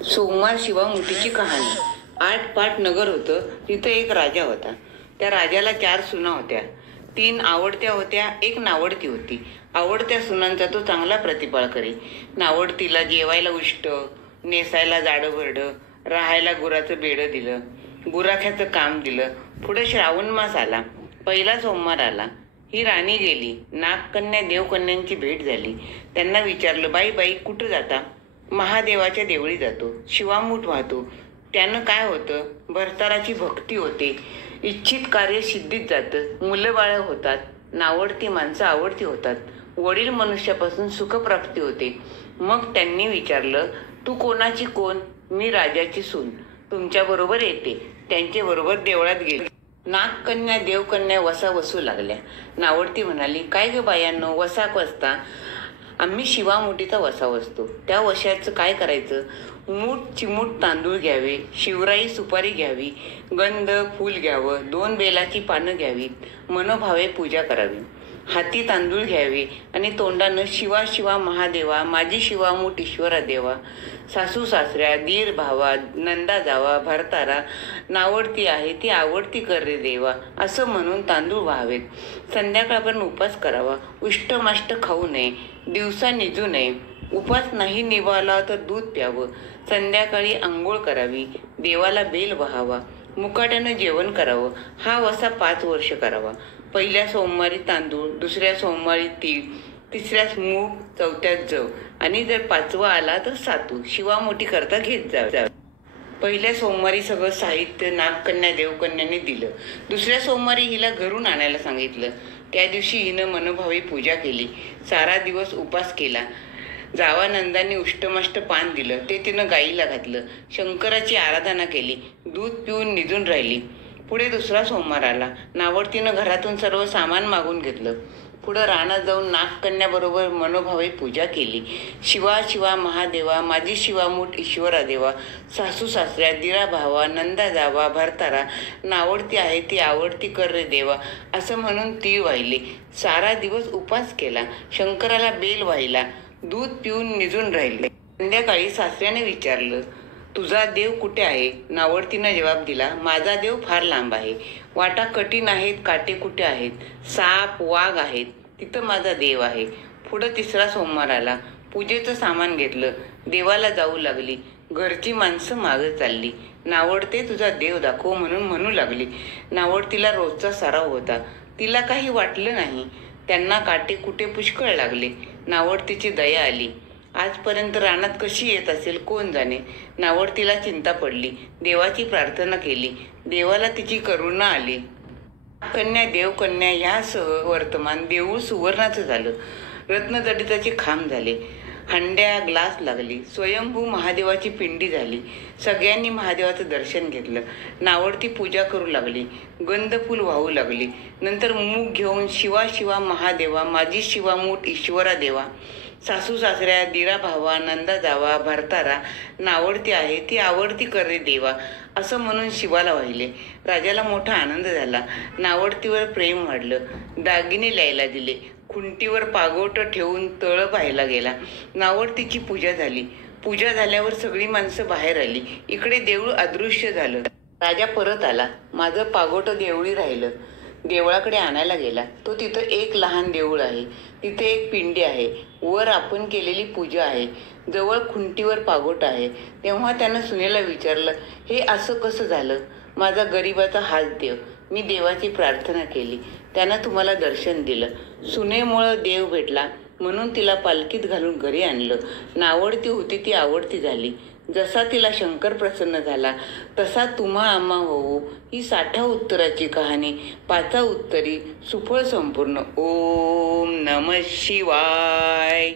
सोमवार शिवामुठीची कहाणी। आटपाट नगर होतं, तिथं एक राजा होता। त्या राजाला 4 सुना होत्या। 3 आवडत्या होत्या, 1 नावडती होती। आवडत्या सुनांचा तो चांगला प्रतिपाळ करी। नावडतीला जेवायला उष्ट, नेसायला जाडं भरडं, राहायला गुराचं बेडं दिलं, गुराख्याचं काम दिलं। पुढे श्रावण मास आला, पहिला सोमवार आला। ही राणी गेली, नागकन्या देवकन्यांची भेट झाली। त्यांना विचारलं, बाई बाई कुठं जाता? महादेवाच्या देवळी जातो, शिवामूठ वाहतो। त्यानं काय होतं? भरताराची भक्ती होते, इच्छित कार्य सिद्धीत जातं, मुलं बाळं होतात, नावडती माणसं आवडती होतात, वडील मनुष्यापासून सुखप्राप्ती होते। मग त्यांनी विचारलं, तू कोणाची कोण? मी राजाची सून, तुमच्या बरोबर येते। त्यांच्या बरोबर देवळात गेली। नागकन्या देवकन्या वसा वसू लागल्या। नावडती म्हणाली, काय ग बायांनो, वसा वसता? आम्ही शिवामुठीचा वसा वसतो। त्या वशाचं काय करायचं? मूठ चिमूट तांदूळ घ्यावे, शिवराई सुपारी घ्यावी, गंध फूल घ्यावं, 2 बेलाची पानं घ्यावीत, मनोभावे पूजा करावी। हाती तांदूळ घ्यावे आणि तोंडानं शिवा शिवा महादेवा, माझी शिवामूठ ईश्वरा देवा, सासू सासऱ्या, दीर भावा, नंदा जावा, भरतारा, नावडती आहे ती आवडती कर रे देवा, असं म्हणून तांदूळ व्हावेत। संध्याकाळपर्यंत उपास करावा, उष्टमाष्ट खाऊ नये, दिवसा निजू नये। उपास नाही निभावला तर दूध प्यावं। संध्याकाळी आंघोळ करावी, देवाला बेल वाहावा, मुकाट्यानं जेवण करावं। हा वसा 5 वर्ष करावा। पहिल्या सोमवारी तांदूळ, दुसऱ्या सोमवारी तीळ, तिसऱ्यास मूग, चौथ्यात जव आणि जर 5वा आला तर सातू शिवामुठी करता घेत जा। पहिल्या सोमवारी सगळं साहित्य नागकन्या देवकन्याने दिलं। दुसऱ्या सोमवारी हिला घरून आणायला सांगितलं। त्या दिवशी हिनं मनोभावे पूजा केली, सारा दिवस उपास केला। जावानंदांनी उष्टमष्ट पान दिलं, ते तिनं गाईला घातलं, शंकराची आराधना केली, दूध पिऊन निजून राहिली। पुढे दुसरा सोमवार आला। नावडतीनं घरातून सर्व सामान मागून घेतलं। पुढं रानात जाऊन नागकन्याबरोबर मनोभावे पूजा केली। शिवा शिवा महादेवा, माझी शिवामूठ ईश्वरा देवा, सासू सासऱ्या, दिरा भावा, नंदा जावा, भरतारा, नावडती आहे ती आवडती कर रे देवा, असं म्हणून तीळ वाहिले। सारा दिवस उपास केला, शंकराला बेल वाहिला, दूध पिऊन निजून राहिले। संध्याकाळी सासऱ्याने विचारलं, तुझा देव कुठे आहे? नावडतीनं जवाब दिला, माझा देव फार लांब आहे, वाटा कठीण आहेत, काटे कुठे आहेत, साप वाघ आहेत, तिथं माझा देव आहे। पुढं तिसरा सोमवार आला। पूजेचं सामान घेतलं, देवाला जाऊ लागली। घरची माणसं मागं चालली। नावडते तुझा देव दाखव म्हणून म्हणू लागली। नावडतीला रोजचा सराव होता, तिला काही वाटलं नाही। त्यांना काटे कुठे पुष्कळ लागले। नावडतीची दया आली। आजपर्यंत रानात कशी येत असेल कोण जाणे। नावडतीला चिंता पडली, देवाची प्रार्थना केली, देवाला तिची करुणा आली। कन्या देवकन्या यासह वर्तमान देऊळ सुवर्णाचं झालं, रत्नजडिताचे खांब झाले, हंड्या ग्लास लागली, स्वयंभू महादेवाची पिंडी झाली। सगळ्यांनी महादेवाचं दर्शन घेतलं। नावडती पूजा करू लागली, गंधफूल वाहू लागली। नंतर मूग घेऊन शिवा शिवा महादेवा, माझी शिवामूठ ईश्वरा देवा, सासू सासऱ्या, दिरा भावा, नंदा जावा, भरतारा, नावडती आहे ती आवडती कर रे देवा, असं म्हणून शिवाला वाहिले। राजाला मोठा आनंद झाला। नावडतीवर प्रेम वाढलं, दागिने ल्यायला दिले, खुंटीवर पागोट ठेवून तळ पाहायला गेला। नावडतीची पूजा झाली। पूजा झाल्यावर सगळी माणसं बाहेर आली। इकडे देऊळ अदृश्य झालं। राजा परत आला, माझं पागोट देवळी राहिलं। देवळाकडे आणायला गेला, तो तिथं एक लहान देऊळ आहे, तिथे एक पिंडी आहे, वर आपण केलेली पूजा आहे, जवळ खुंटीवर पागोट आहे। तेव्हा त्यानं सुनेला विचारलं, हे असं कसं झालं? माझा गरिबाचा हात देव, मी देवाची प्रार्थना केली, त्यानं तुम्हाला दर्शन दिलं। सुनेमुळं देव भेटला म्हणून तिला पालखीत घालून घरी आणलं। नावडती होती ती आवडती झाली। जसा तिला शंकर प्रसन्न झाला तसा तुम्हा आम्हा होऊ, ही 60 उत्तराची कहाणी, 5 उत्तरी, सुफळ संपूर्ण। ओम नमः शिवाय।